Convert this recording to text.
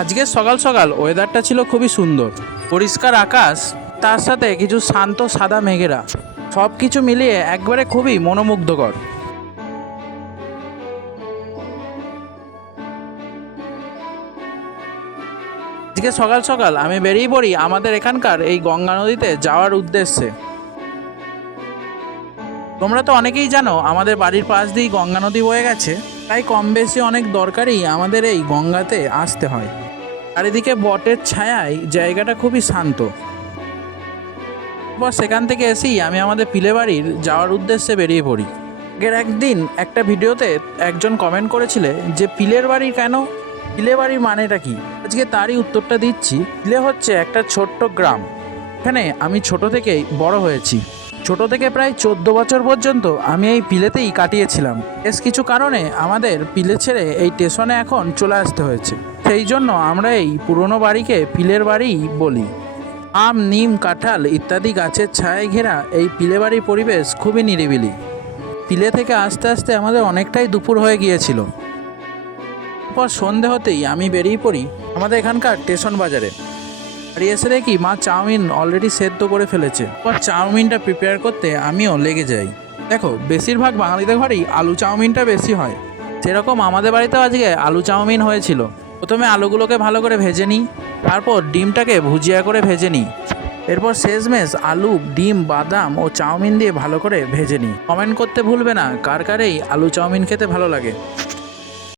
আজকে সকাল সকাল ওয়েদারটা ছিল খুবই সুন্দর, পরিষ্কার আকাশ, তার সাথে কিছু শান্ত সাদা মেঘেরা, সব কিছু মিলিয়ে একবারে খুবই মনোমুগ্ধকর। আজকে সকাল সকাল আমি বেরিয়ে পড়ি আমাদের এখানকার এই গঙ্গা নদীতে যাওয়ার উদ্দেশ্যে। তোমরা তো অনেকেই জানো আমাদের বাড়ির পাশ দিয়েই গঙ্গা নদী বয়ে গেছে, তাই কম বেশি অনেক দরকারই আমাদের এই গঙ্গাতে আসতে হয়। চারিদিকে বটের ছায়ায় জায়গাটা খুবই শান্ত। এরপর সেখান থেকে এসেই আমি আমাদের পিলে বাড়ির যাওয়ার উদ্দেশ্যে বেরিয়ে পড়ি। আগের একদিন একটা ভিডিওতে একজন কমেন্ট করেছিলে যে পিলের বাড়ি কেন, পিলে বাড়ির মানেটা কি। আজকে তারই উত্তরটা দিচ্ছি। পিলে হচ্ছে একটা ছোট্ট গ্রাম, এখানে আমি ছোট থেকেই বড় হয়েছি। ছোট থেকে প্রায় 14 বছর পর্যন্ত আমি এই পিলেতেই কাটিয়েছিলাম। বেশ কিছু কারণে আমাদের পিলে ছেড়ে এই স্টেশনে এখন চলে আসতে হয়েছে, সেই জন্য আমরা এই পুরনো বাড়িকে পিলের বাড়িই বলি। আম, নিম, কাঁঠাল ইত্যাদি গাছের ছায়ায় ঘেরা এই পিলে বাড়ির পরিবেশ খুবই নিরিবিলি। পিলে থেকে আস্তে আস্তে আমাদের অনেকটাই দুপুর হয়ে গিয়েছিল। তারপর সন্ধে হতেই আমি বেরিয়ে পড়ি আমাদের এখানকার স্টেশন বাজারে। বাড়ি এসে দেখি মা চাউমিন অলরেডি সেদ্ধ করে ফেলেছে। এরপর চাউমিনটা প্রিপেয়ার করতে আমিও লেগে যাই। দেখো, বেশিরভাগ বাঙালিদের ঘরেই আলু চাউমিনটা বেশি হয়, সেরকম আমাদের বাড়িতেও আজকে আলু চাউমিন হয়েছিল। প্রথমে আলুগুলোকে ভালো করে ভেজে নিই, তারপর ডিমটাকে ভুজিয়া করে ভেজে নিই, এরপর শেষমেশ আলু, ডিম, বাদাম ও চাউমিন দিয়ে ভালো করে ভেজে নিই। কমেন্ট করতে ভুলবে না কার কার এই আলু চাউমিন খেতে ভালো লাগে।